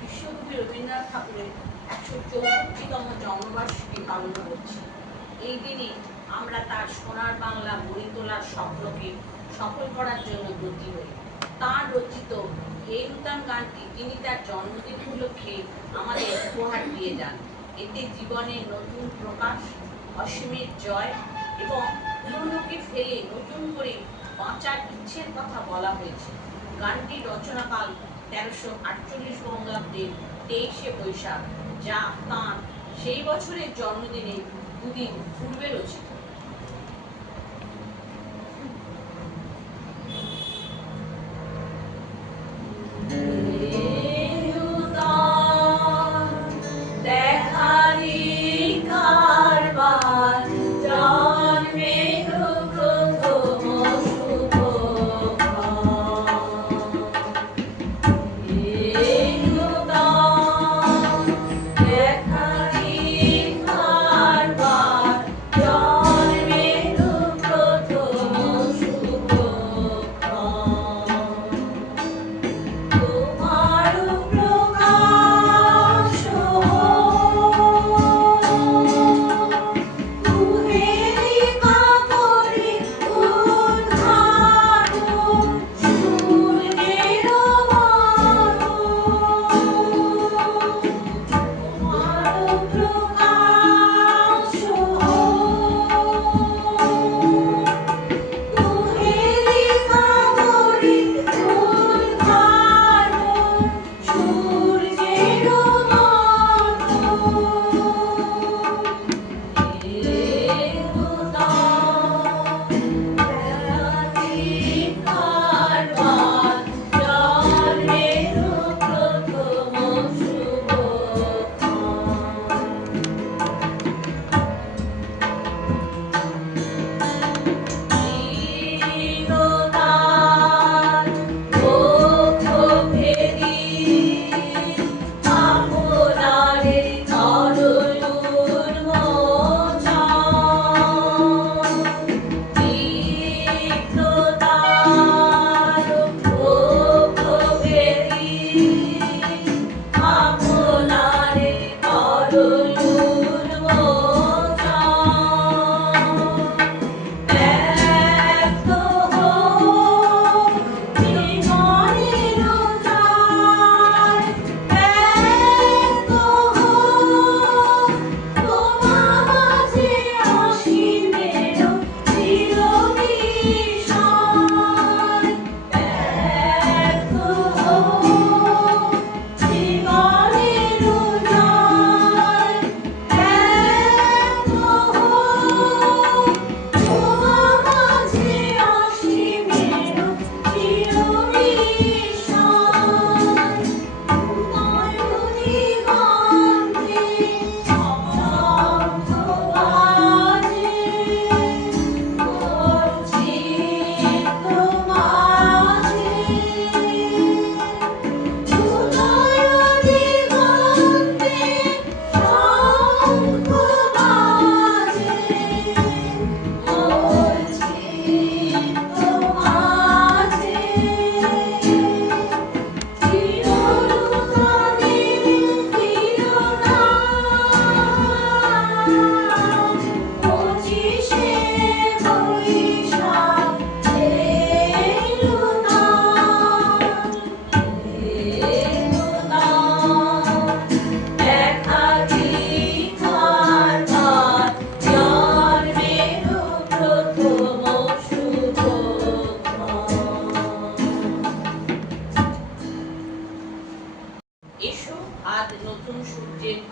বিশ্বকবি রবীন্দ্রনাথ ঠাকুরের ১৬৪তম জন্মবার্ষিকী পালন করছি। এই দিনে আমরা তার সোনার বাংলা গড়ে তোলার স্বপ্নকে সফল করার জন্য ব্রতী হই। তাঁর রচিত এই নূতন গানটি তিনি তার জন্মদিন উপলক্ষে আমাদের উপহার দিয়ে যান। এতে জীবনের নতুন প্রকাশ, অসীমের জয় এবং পুরনোকে ফেলে নতুন করে বাঁচার ইচ্ছের কথা বলা হয়েছে। গানটির রচনাকাল ১৩৪৮ বঙ্গাব্দের ২৩শে বৈশাখ, যা তাঁর সেই বছরের জন্মদিনে দুদিন পূর্বে রচিত।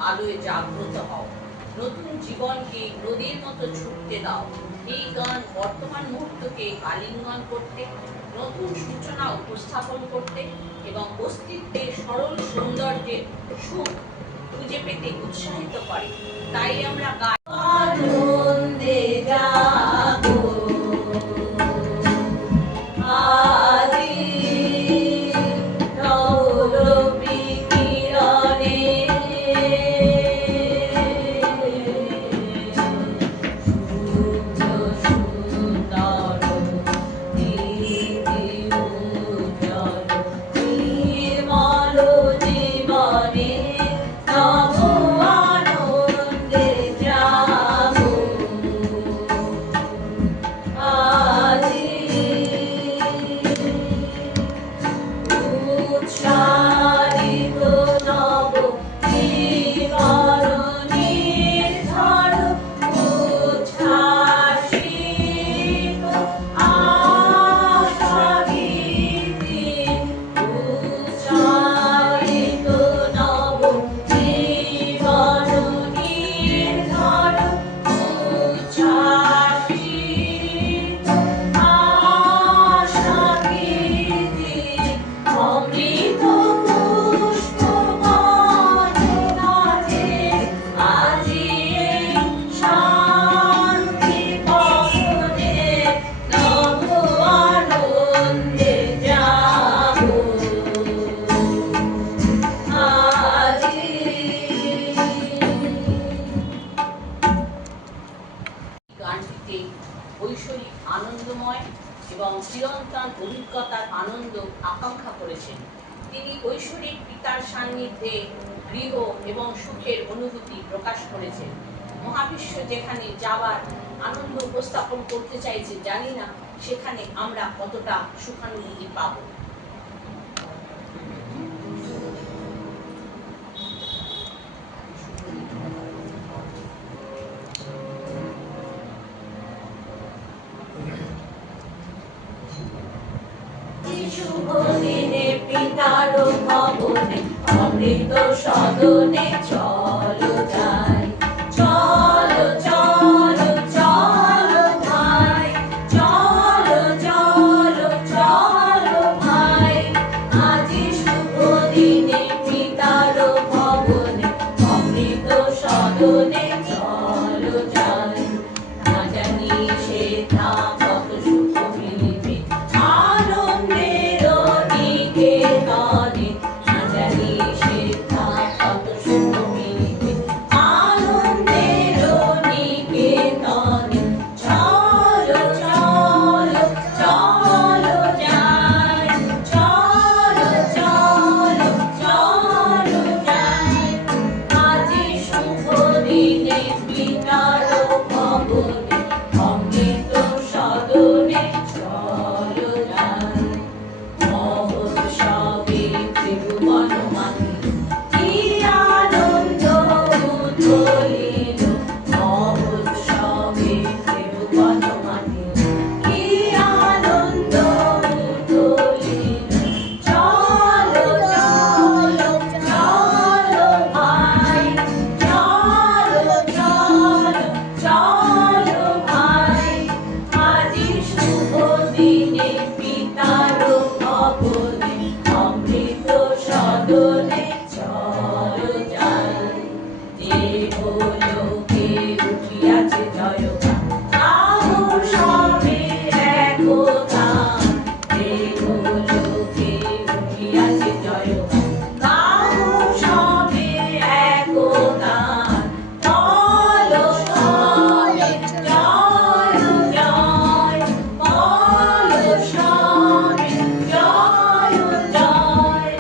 আলোয় জাগ্রত হও, নতুন জীবনকে নদীর মতো ছুটতে দাও। এই গান বর্তমান মুহূর্তকে আলিঙ্গন করতে, নতুন সূচনা উপস্থাপন করতে এবং অস্তিত্বের সরল সৌন্দর্যের সুখ খুঁজে পেতে উৎসাহিত করে। তাই আমরা আনন্দে জাগো জীবন করেছেন। তিনি ঐশ্বরিক পিতার সান্নিধ্যে গৃহ এবং সুখের অনুভূতি প্রকাশ করেছেন। মহাবিশ্ব যেখানে যাবার আনন্দ উপস্থাপন করতে চাইছে, জানি না সেখানে আমরা কতটা সুখানুভূতি পাব। শুভ দিনে পিতার ভবনে অমৃত সদনে চলো যাই, চলো চলো চলো ভাই, চলো চলো চলো ভাই, আজি শুভ দিনে পিতার ভবনে অমৃত সদনে চলো যাই। না জানি সেটা কত সুখ মিলিবে আনন্দের নিকেতনে, না জানি সেটা কত সুখ মিলিবে আনন্দের নিকেতনে। চলো চলো চলো যাই, চলো চলো চলো যাই, আজি শুভ দিনে পিতার ভবনে অমৃত সদনে চলো যাই। মহোৎসবে ত্রিভুবন মাতে কি আনন্দ উথলিল, মহোৎসবে ত্রিভুবন মাতে কি আনন্দ উথলিল। চলো চলো চলো ভাই, চলো চলো চলো ভাই, আজি শুভ দিনে পিতার ভবনে অমৃত সদনে চলো যাই। দেবলোকে উঠিয়াছে জয়গান, গাও সবে একগান, দেবলোকে উঠিয়াছে জয়গান, গাও সবে একগান। বলো সবে জয় জয়, বলো সবে জয় জয়,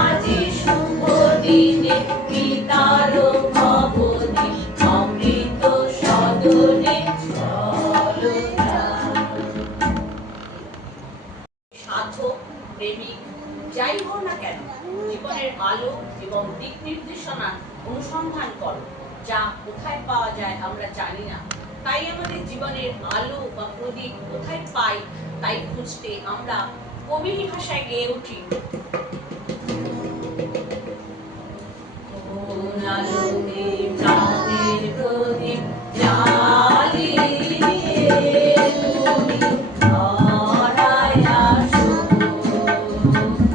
আজি শুভ দিনে পিতার ভবনে অমৃত সদনে চলো যাই। সাধক প্রেমিক যাই হও না কেন, জীবনের আলো এবং দিক নির্দেশনার অনুসন্ধান করো। যা কোথায় পাওয়া যায় আমরা জানি না, তাই আমাদের জীবনের আলো বা প্রদীপ কোথায় পাই তাই খুঁজতে আমরা কবির ভাষায় গেয়ে উঠি। কোন আলোতে প্রাণের প্রদীপ জ্বালিয়ে তুমি ধরায় আসো,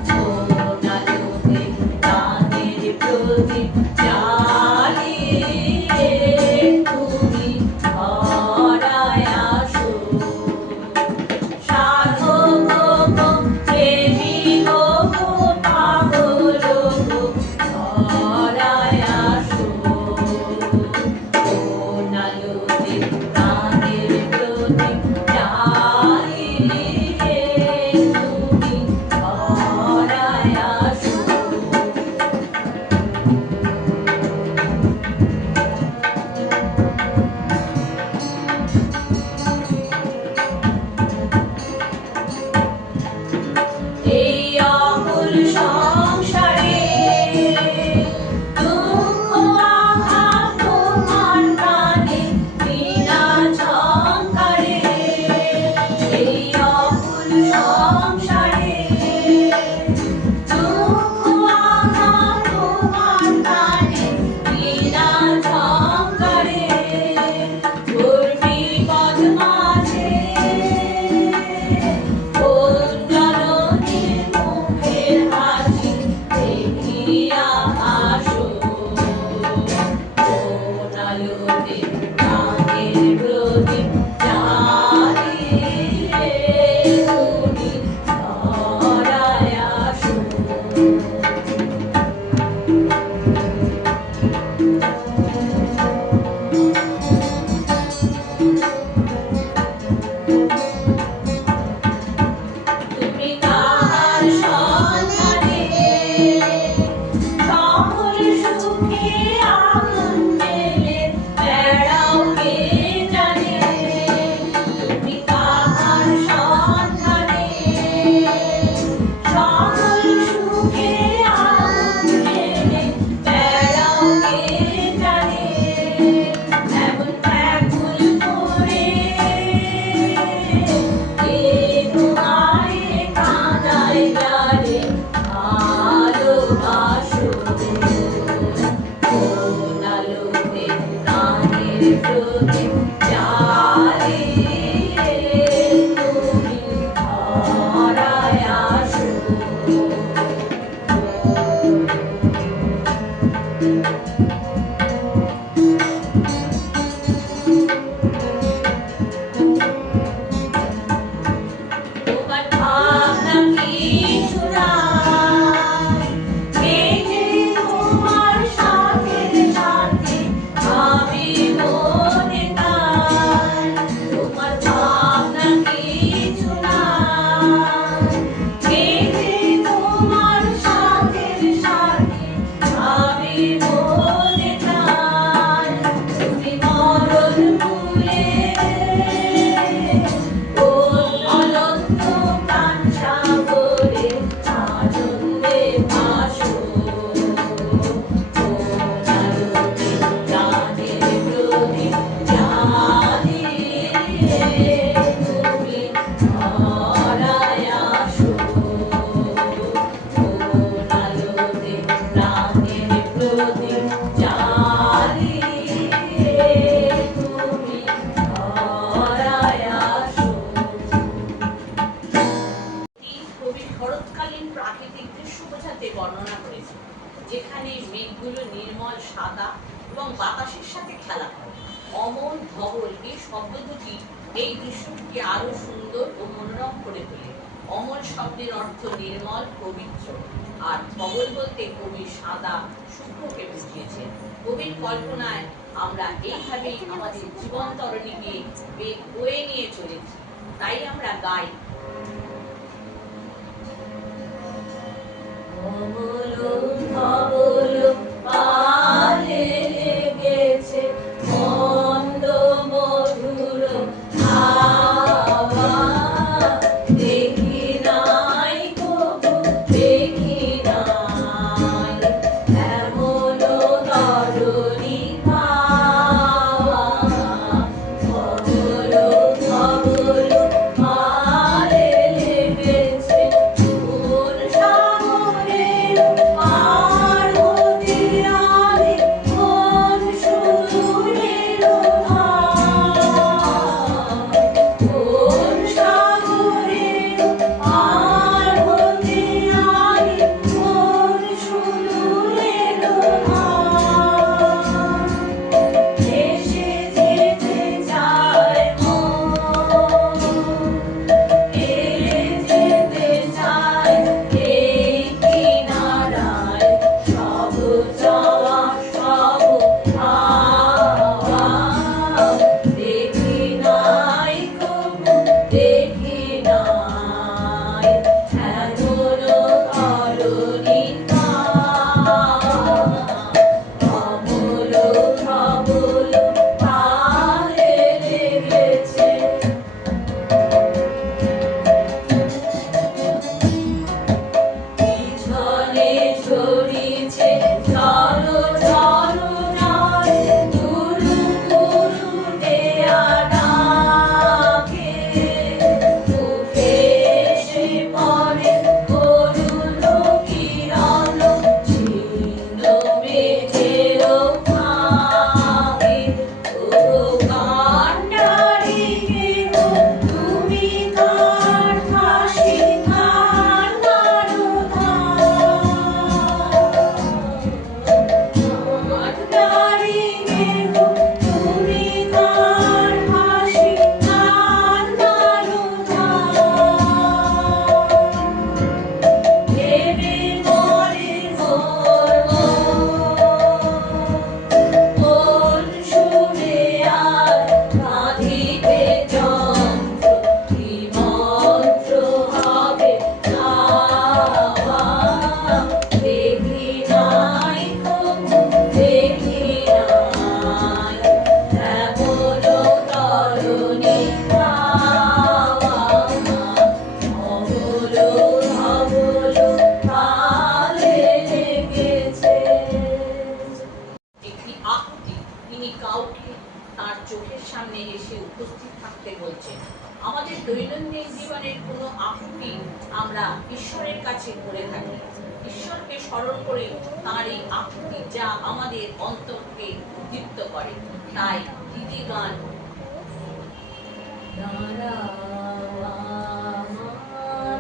কোন আলোতে প্রাণের প্রদীপ জ্বালিয়ে তুমি ধরায় আসো। সাধক গো প্রেমিক গো পাগল গো ধরায় আসো, কোন আলোতে প্রাণের প্রদীপ জ্বালিয়ে তুমি ধরায় আসো। বর্ণনা করেছে, যেখানে মেঘগুলো নির্মল সাদা এবং বাতাসের সাথে খেলা করে। অমল ধবল এই শব্দ দুটি এই দৃশ্যটিকে আরো সুন্দর ও মনোরম করে তোলে। অমল শব্দের অর্থ নির্মল, পবিত্র, আর ধবল বলতে কবি সাদা শুভ্রকে বুঝিয়েছেন। কবির কল্পনায় আমরা এইভাবেই আমাদের জীবন তরণীকে বয়ে নিয়ে চলেছি। তাই আমরা গাই, অমল ধবল পালে লেগেছে মন্দ মধুর হাওয়া, দেখি নাই কবু দেখি নাই এমন তরুণী পাওয়া। অমল ধবল পালে লেগেছে কোন সাগরের পার হতে আমি কোন সুদূরের ধার, কোন সাগরের পার হতে আমি কোন সুদূরের ধার, ভেসে যেতে চায় মন, যেতে চায় এই কিনারায়, সব চাওয়া সব পাওয়া, দেখি নাই কবু দেখি নাই এমন তরুণী পাওয়া। অমল ধবল পালে লেগেছে, পিছনে ছড়িয়েছে ঝড় ঝড় নয়, গুরু গুরু দেয়া ডাকে, মুখে এসে পড়ে করুণ কিরণ ছিন্ন মেঘের ফাঁকে। ও কান্ডারি কে গো তুমি কার ফাঁসি কার কান্ডারি কে গো তুমি কার ফাঁসি কার ভেবে মরে মোর মন শুনে আর কাঁদিতে যন্ত্র, কি মন্ত্র হবে গাওয়া, দেখি নাই কবু দেখি নাই এমন তরুণী পাওয়া। অমল ধবল পালে লেগেছে। একটি আকুতি, তিনি কাউকে তার চোখের সামনে এসে উপস্থিত থাকতে বলছেন। আমাদের দৈনন্দিন জীবনের কোনো আকুতি আমরা ঈশ্বরের কাছে করে থাকি। ঈশ্বরকে স্মরণ করে তার এই আকুতি যা আমাদের অন্তরকে উদ্দীপ্ত করে। তাই দিদি গান, দাঁড়াও আমার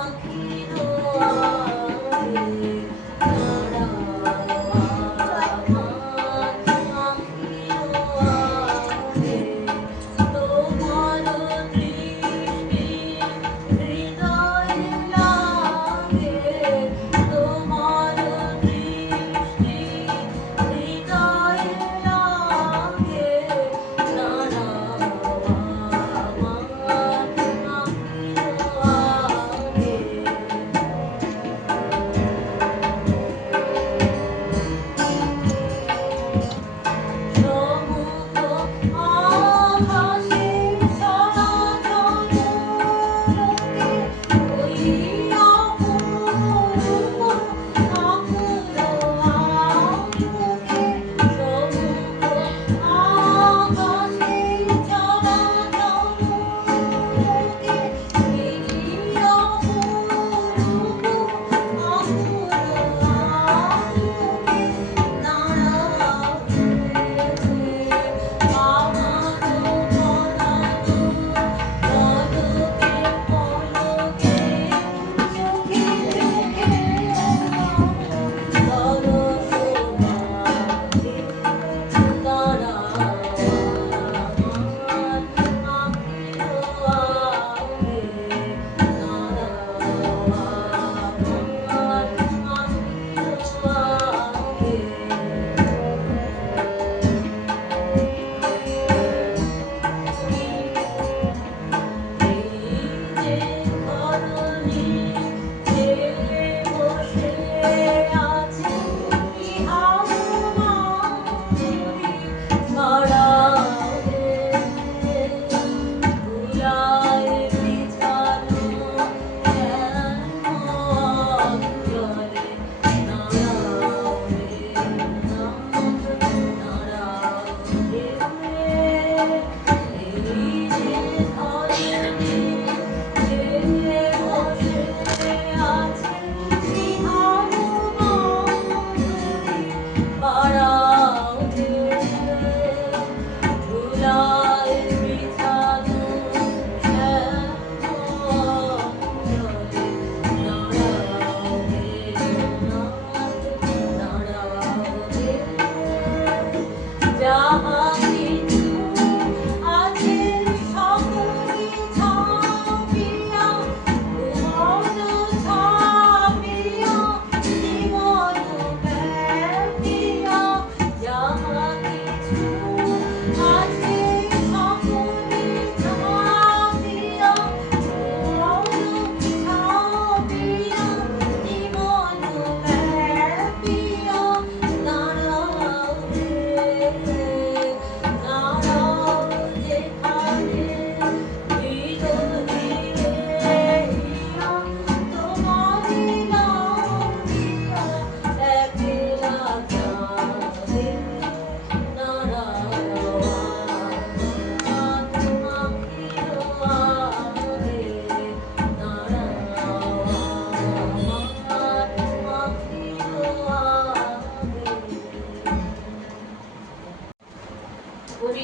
আখির আড়ে, দাঁড়াও আমার আখির আড়ে, তোমার দৃষ্টি হৃদয়ে লাগে, তোমার দৃষ্টি হৃদয়ে লাগে, দাঁড়াও আমার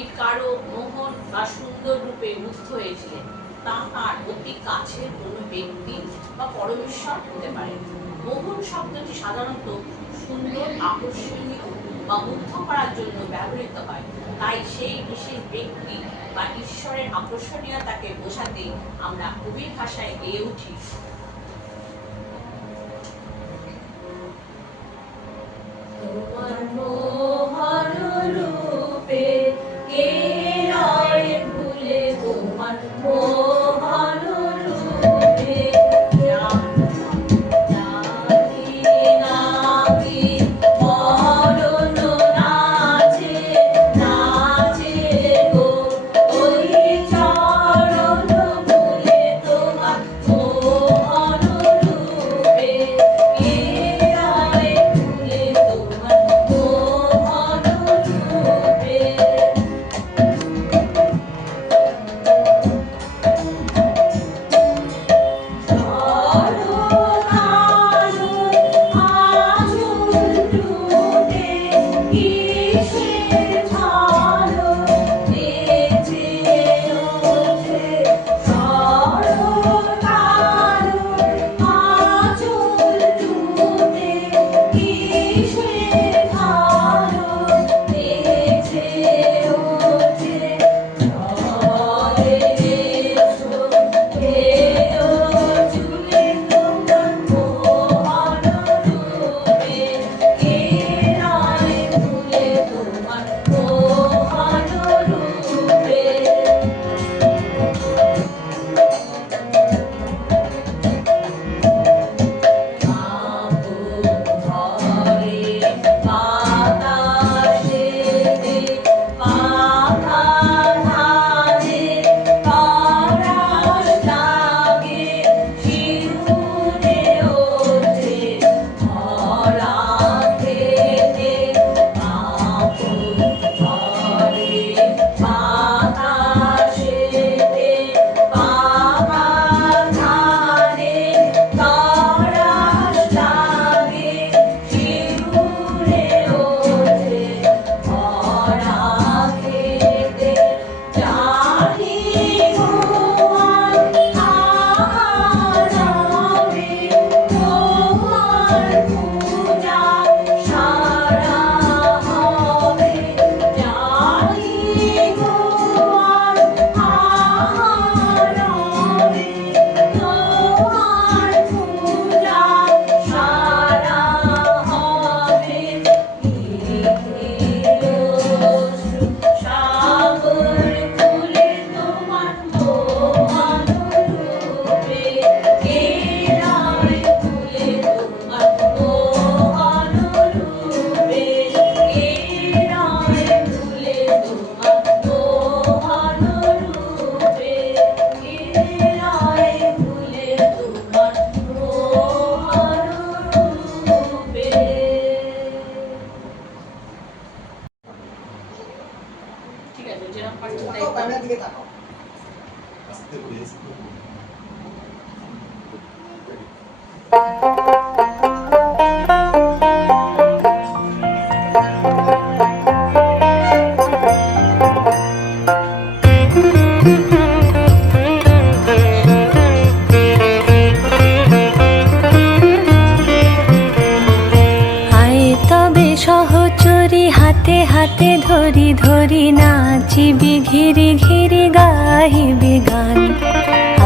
যদি কারো মোহন বা সুন্দর রূপে মুগ্ধ হয়েছিলেন, তা তার অতি কাছের কোনো ব্যক্তি বা পরমেশ্বর হতে পারে। মোহন শব্দটি সাধারণত সুন্দর, আকর্ষণীয় বা মুগ্ধ করার জন্য ব্যবহৃত হয়। তাই সেই বিশেষ ব্যক্তি বা ঈশ্বরের আকর্ষণীয়তাকে বোঝাতে আমরা কবির ভাষায় গেয়ে উঠি, তোমার মোহন রূপে কে রয় ভুলে, তোমার মোহন রূপে জাতি নাকি মরণ নাচে নাচে গো, ওই চরণ ভুলে তোমার মোহন রূপে কে রয় ভুলে, তোমার মোহন রূপে। ঠিক আছে? যেরকম পারছেন তাই তাকাও, করুন। ক্যামেরার দিকে তাকাও। আস্তে করে, আস্তে করে। আয় তবে সহচরী হাতে হাতে ধরি ধরি নাচিবি ঘিরি ঘিরি গাহিবি গান।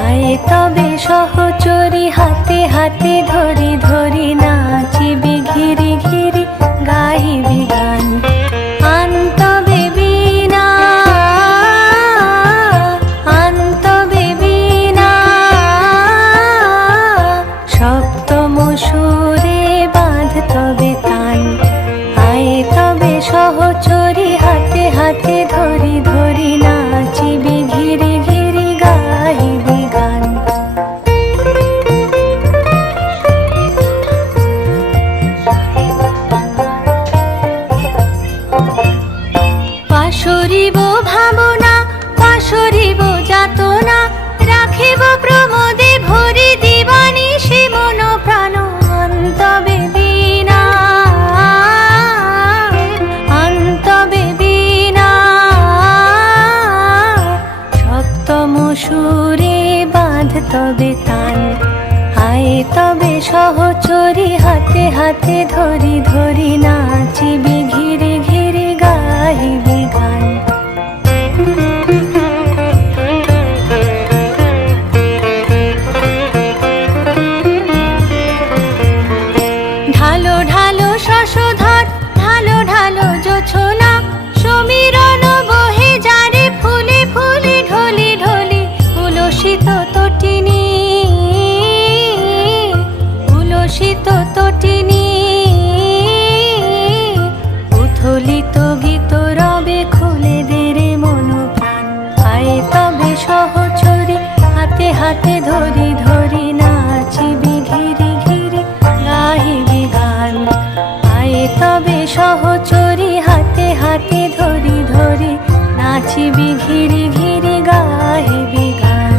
আয় তবে সহচরী হাতে হাতে ধরি ধরি নাচিবি ঘিরি ঘিরি গাহিবি গান। আন্তবে বীণা আন্তবে বীণা সপ্তম সুরে বাঁধ তবে তান। আয় তবে সহচরী হাতে হাতে ধরি ধরি নাচিবি ঘিরি ঘিরি গাহিবি গান। পাশরিব ভাবনা পাশরিব যাতনা, রাখিব প্রমোদে ভরি দিবানিশি মন প্রাণ। অন্তবে বীণা অন্তবে বীণা হাতে ধরি ধরি নাচিবি ঘিরে ঘিরে গাহিবি গান। ঢালো ঢালো শশধর ঢালো ঢালো জোছনা, সমীরণ বহে যারে ফুলে ফুলে ঢলি ঢলি। উলসিত তটিনী উলসিত তটিনী, উথলিত গীত রবে খুলে দে রে মন প্রাণ। আয় তবে সহচরী হাতে হাতে ধরি ধরি নাচিবি ঘিরি ঘিরি গাহিবি গান। আয় তবে সহচরী হাতে হাতে ধরি ধরি নাচিবি ঘিরি ঘিরি গাহিবি গান।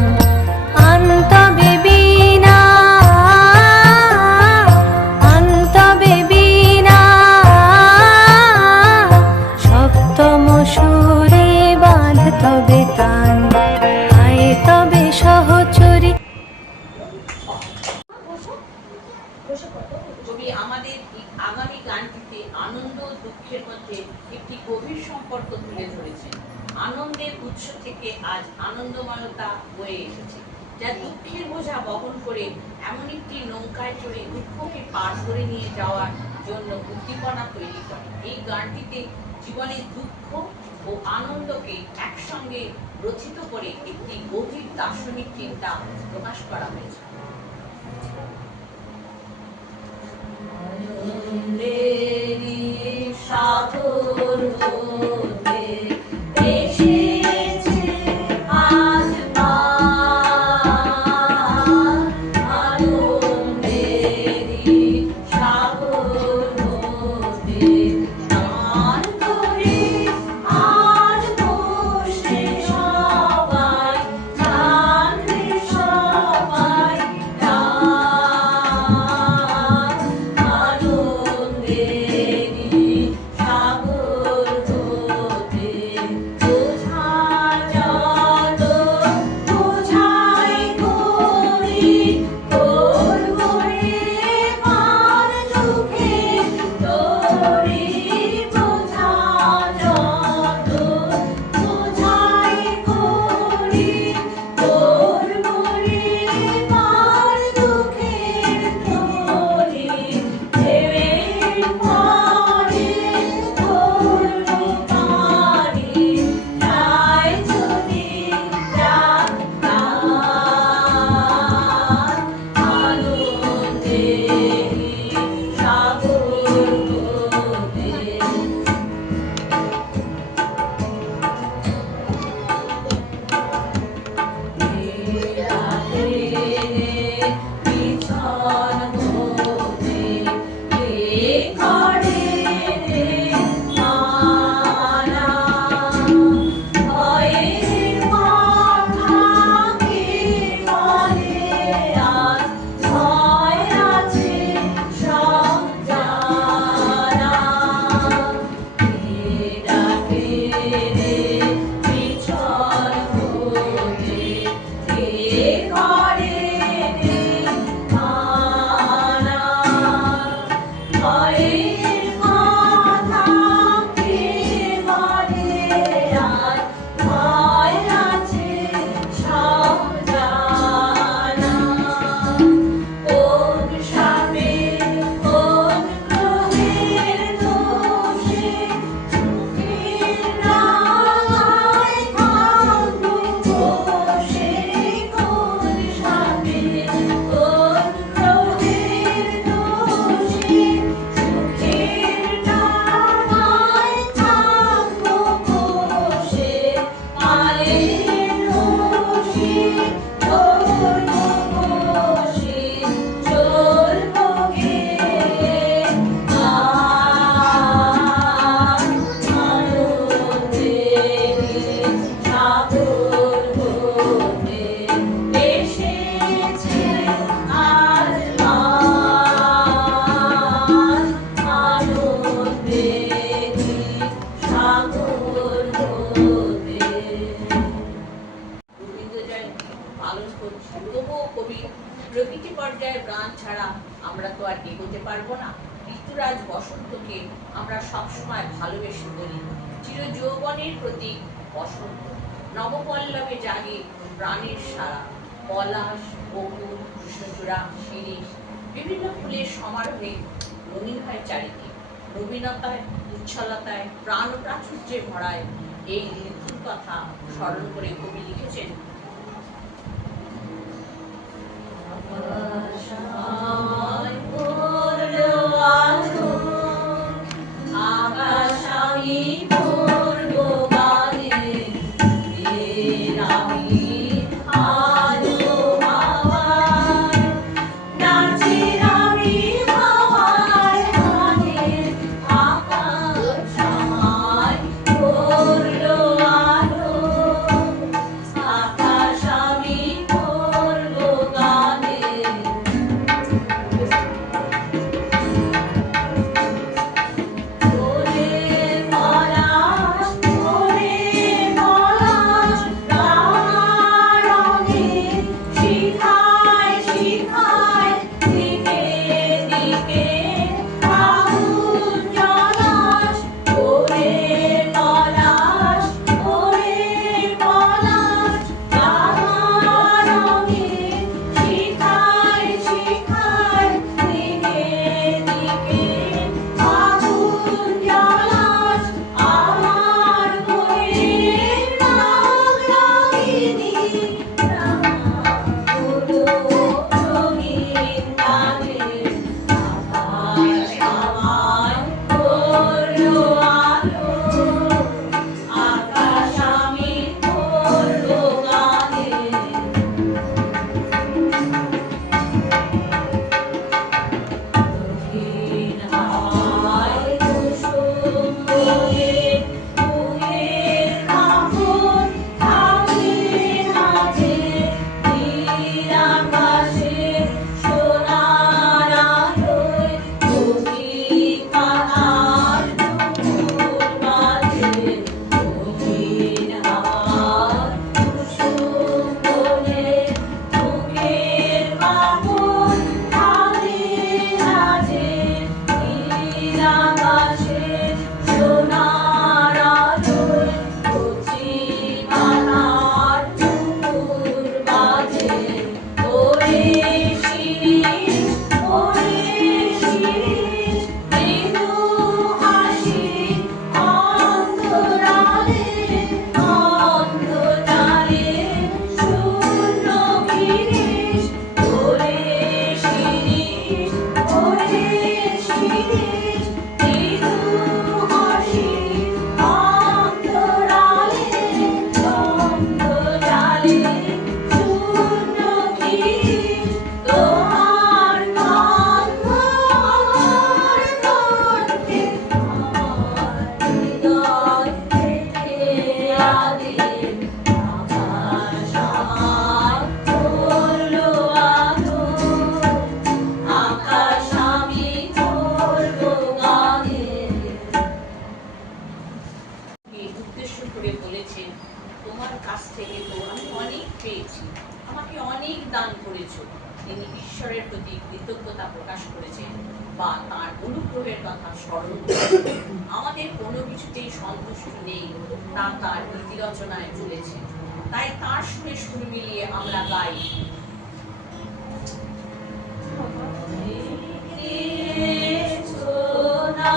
আন্তবে বীণা আন্তবে বীণা, সপ্তম সুরে বাঁধ তবে তান। আয় তবে সহচরী। কবি আমাদের এই আগামী গানটিতে আনন্দ ও দুঃখের মধ্যে একটি গভীর সম্পর্ক তুলে ধরেছেন। আনন্দের উৎস থেকে আজ আনন্দময়তা বয়ে এসেছে, যা দুঃখের বোঝা বহন করে এমন একটি নৌকায় চড়ে দুঃখকে পার করে নিয়ে যাওয়ার জন্য উদ্দীপনা তৈরি করে। এই গানটিতে জীবনের দুঃখ ও আনন্দকে একসঙ্গে রচিত করে একটি গভীর দার্শনিক চিন্তা প্রকাশ করা হয়েছে। সাগর হতে এসেছে আজ আনন্দেরই সাগর হতে গান করে আজ বসে সবাই জানবে সবাই আনন্দেরই সাগর হতে। বোঝা যত বোঝাই করি করব রে পার দুঃখে তোরি। বোঝা যত বোঝাই করি করব রে পার দুঃখে তোরি। ভেবে পরে করব পারি তাই যদি যাক আনন্দেরই সাগর হতে। পিছন হতে করে রে মানা, ভয়ের কথা কে বলে আজ ভয় আছে সব জানা। ডাকে রে পিছন হতে করে রে মানা, ভয়ের কথা কে বলে আজ ভয় আছে সব জানা। কোন সাপে কোন গ্রহের দোষে চোখের রাঙায় থাকবো বসে। কোন সাপে কোন গ্রহের দোষে চোখের রাঙায় থাকবো বসে। পায়ের রশি ধরবো বসে চলবো গেয়ে আনন্দেরই সাগর হতে এসেছে আজ আনন্দেরই সাগর হতে। রবীন্দ্র জয়ন্তী পালন করছি, তবুও কবি প্রকৃতি পর্যায়ের গান ছাড়া আমরা তো আর এগোতে পারবো না। ঋতুরাজ বসন্তকে আমরা সবসময় ভালোবেসে বলি চির যৌবনের প্রতীক বসন্ত। নবপল্লবে জাগে প্রাণের সারা, পলাশ, বকুল, কৃষ্ণচূড়া, শিরীষ বিভিন্ন ফুলের সমারোহে রঙিন হয় চারিদিক। নবীনতায়, উচ্ছলতায়, প্রাণ ও প্রাচুর্যে ভরায় এই ঋতুর কথা স্মরণ করে কবি লিখেছেন, আকাশ আমি করবো গানে, আমি আলো হাওয়ায়, নাচের আমি হাওয়ায় গানে, আকাশ আমায় করলো আলো, আকাশ আমি করবো গানে। উদ্দেশ্য করে বলেছেন, তোমার কাছ থেকে তো আমি অনেক পেয়েছি, আমাকে অনেক দান করেছো। তিনি ঈশ্বরের প্রতি কৃতজ্ঞতা প্রকাশ করেছেন বা তার অনুগ্রহের কথা স্মরণ করেছেন। আমাদের কোনো কিছুতেই সন্তুষ্ট নেই, তা তার নীতি রচনায় চলেছে। তাই তার সুরে সুর মিলিয়ে আমরা গাই, না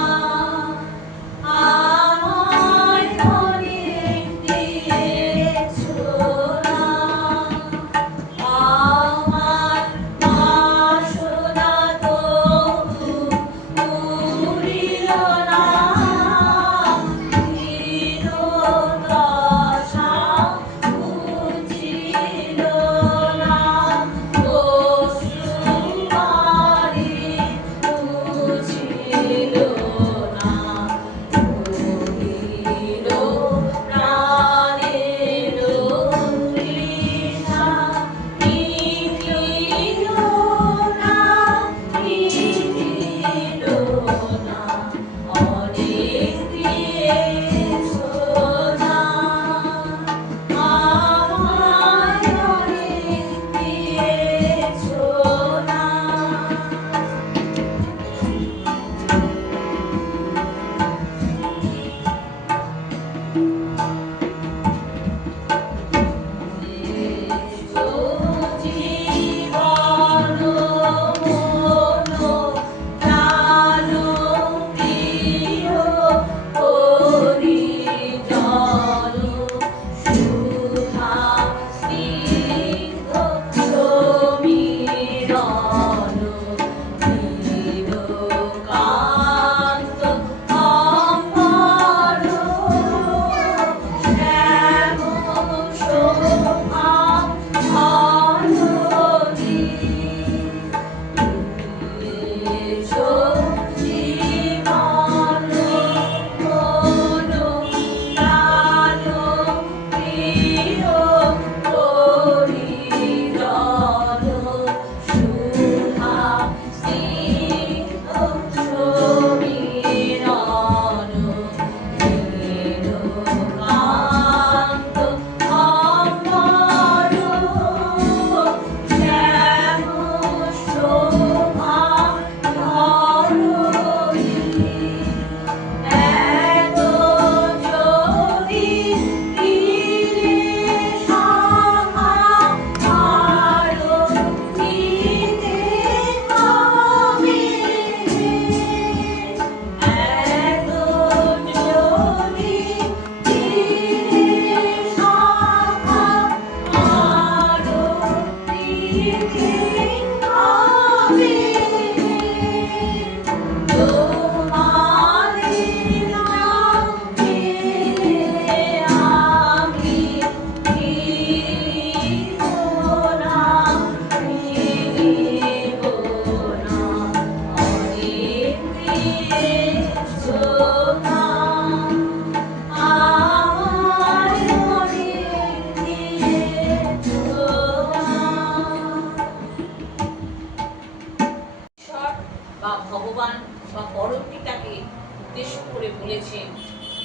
গেছেন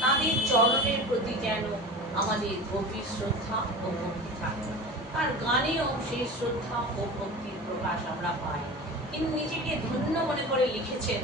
তাদের চরণের প্রতি যেন আমাদের গভীর শ্রদ্ধা ও ভক্তি থাকে। আর গানেও সেই শ্রদ্ধা ও ভক্তির প্রকাশ আমরা পাই। তিনি নিজেকে ধন্য মনে করে লিখেছেন,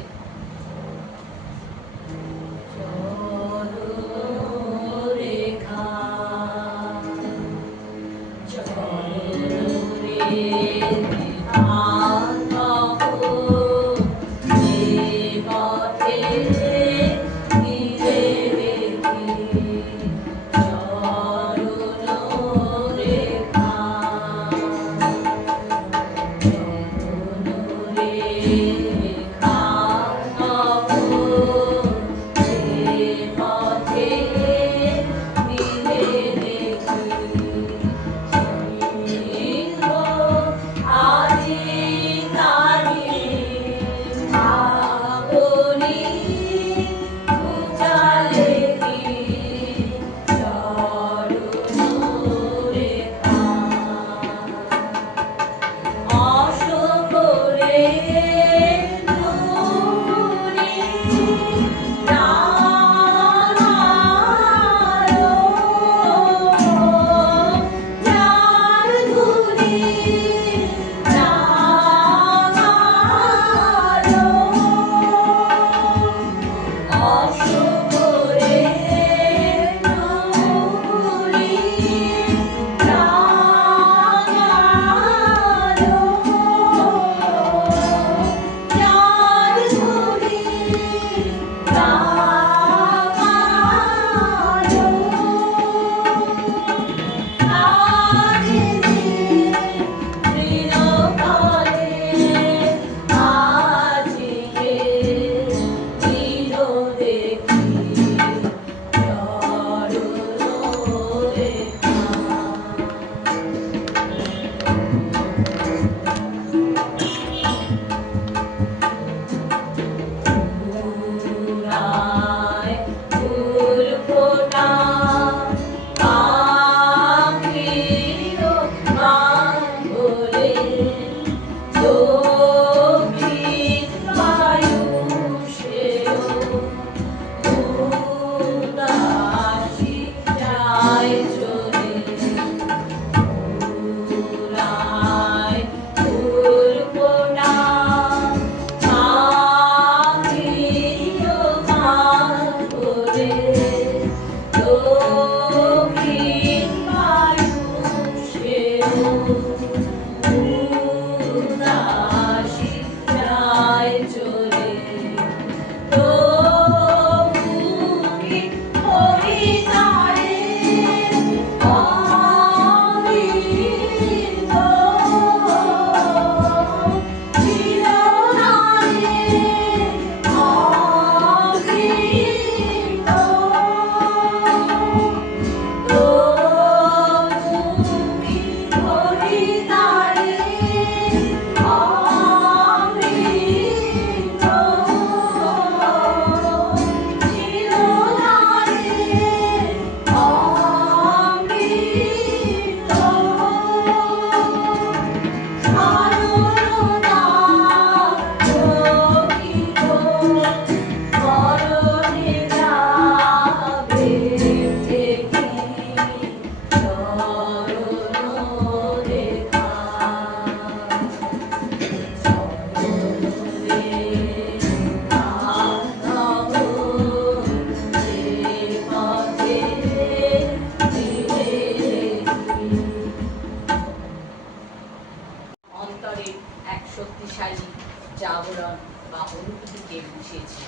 জাগরণ বা অনুভূতিকে বুঝিয়েছে,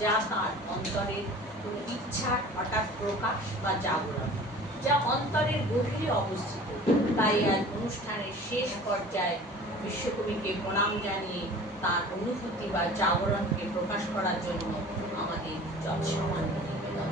যা তার অন্তরের কোনো ইচ্ছার হঠাৎ প্রকাশ বা জাগরণ, যা অন্তরের গভীরে অবস্থিত। তাই আজ অনুষ্ঠানের শেষ পর্যায়ে বিশ্বকবিকে প্রণাম জানিয়ে তার অনুভূতি বা জাগরণকে প্রকাশ করার জন্য আমাদের যৎসামান্য নিবেদন।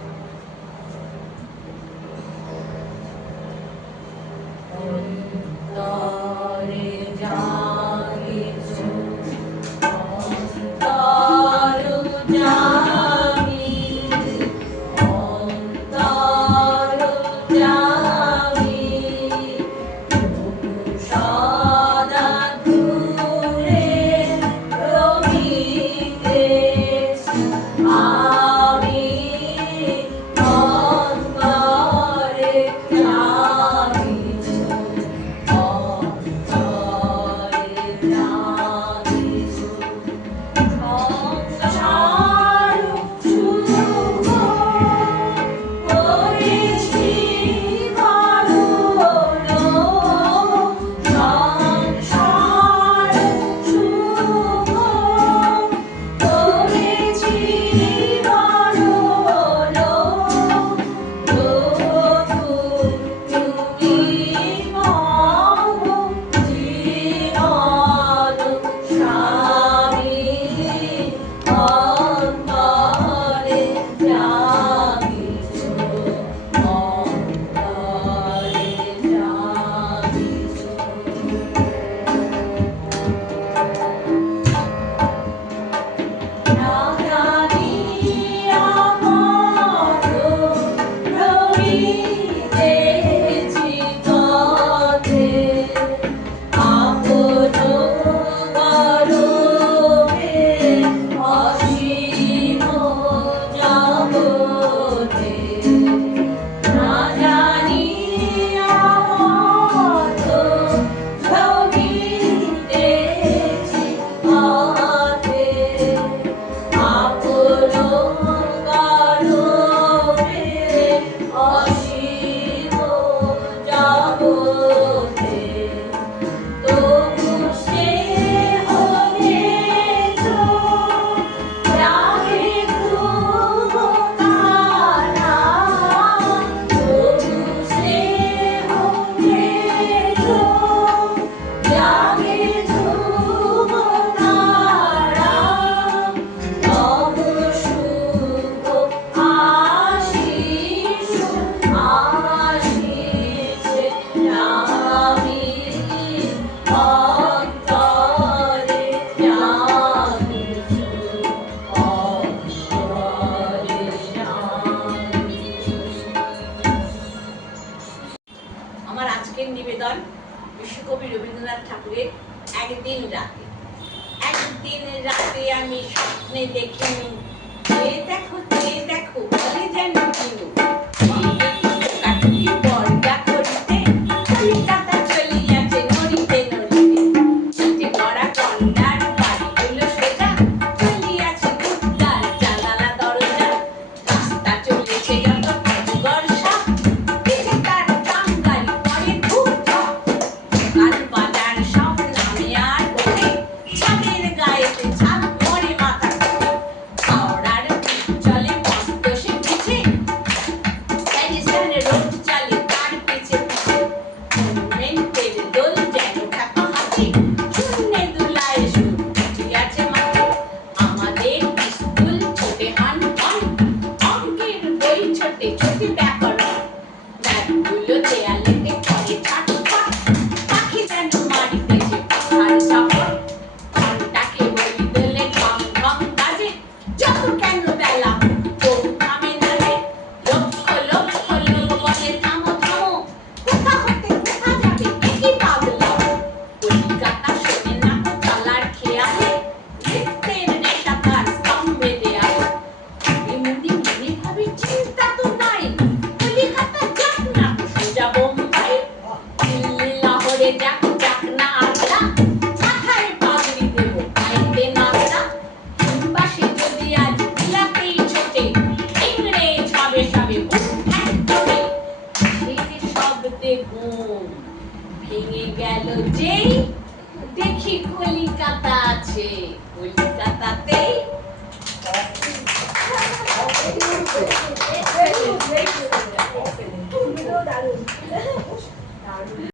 আমি রবীন্দ্রনাথ ঠাকুরের একদিন রাতে আমি স্বপ্নে দেখিনি, চেয়ে দেখো বলে যেন কিনু, কাটুকি বর্গা করিতে কলিকাতা চলিয়াছে নড়িতে যে করা কন্যার বাড়িগুলো সোজা চলিয়াছে দুর্গার জানালা দরজা, রাস্তা চলেছে যত অজগর সাপ, তার দাম গাড়ি পরে খুব ঝপ, দোকান বাজার সব নামে আর ওঠে, ছাদের গায়েতে ছাদ পরে মাথা ঘুরে, হাওড়ার ব্রিজ চলে মস্ত সে পিছে, প্যারিসের রোড চলে তার পিছে মনুমেন্টের দোল যেন ঢাকা হাতে, শূন্যে দুলায় সুর উঠিয়াছে মাঠে, আমাদের স্কুল ছোটে হন অঙ্কের বই ছোটে ছোটে ব্যাকরণ, ব্যাগগুলো দেয়ালেতে করে ছটফট, পাখি যেন মারিতেছে পাখার চপট, ঘন্টাকে বলি দিলে ঢং ঢং বাজে, যত কেন বেলা চোখ থামে না রে, লক্ষ লোক বলে থামো কোথা হতে কোথা যাবে একই পাগলাম, কলিকাতা শোনে না তো তলার খেয়ালে, নৃত্যের নেশা তার স্তম্ভে দেয়ালে, মুনি মনে ভাবে চিন্তা তো নাই, কলিকাতা যাক না সোজা বোম্বাই, দিল্লি লাহোরে যাক না আগ্রা, মাথায় পাগড়ি দেব পাইতে নাগরা, কিংবা সে যদি আজ বিলাতেই ছোটে, ইংরেজ হবে সবে উঠ্যাট করে, সেই শব্দে ঘুম ভেঙে গেল যেই, দেখি কলিকাতা আছে কলিকাতাতেই। দারুণ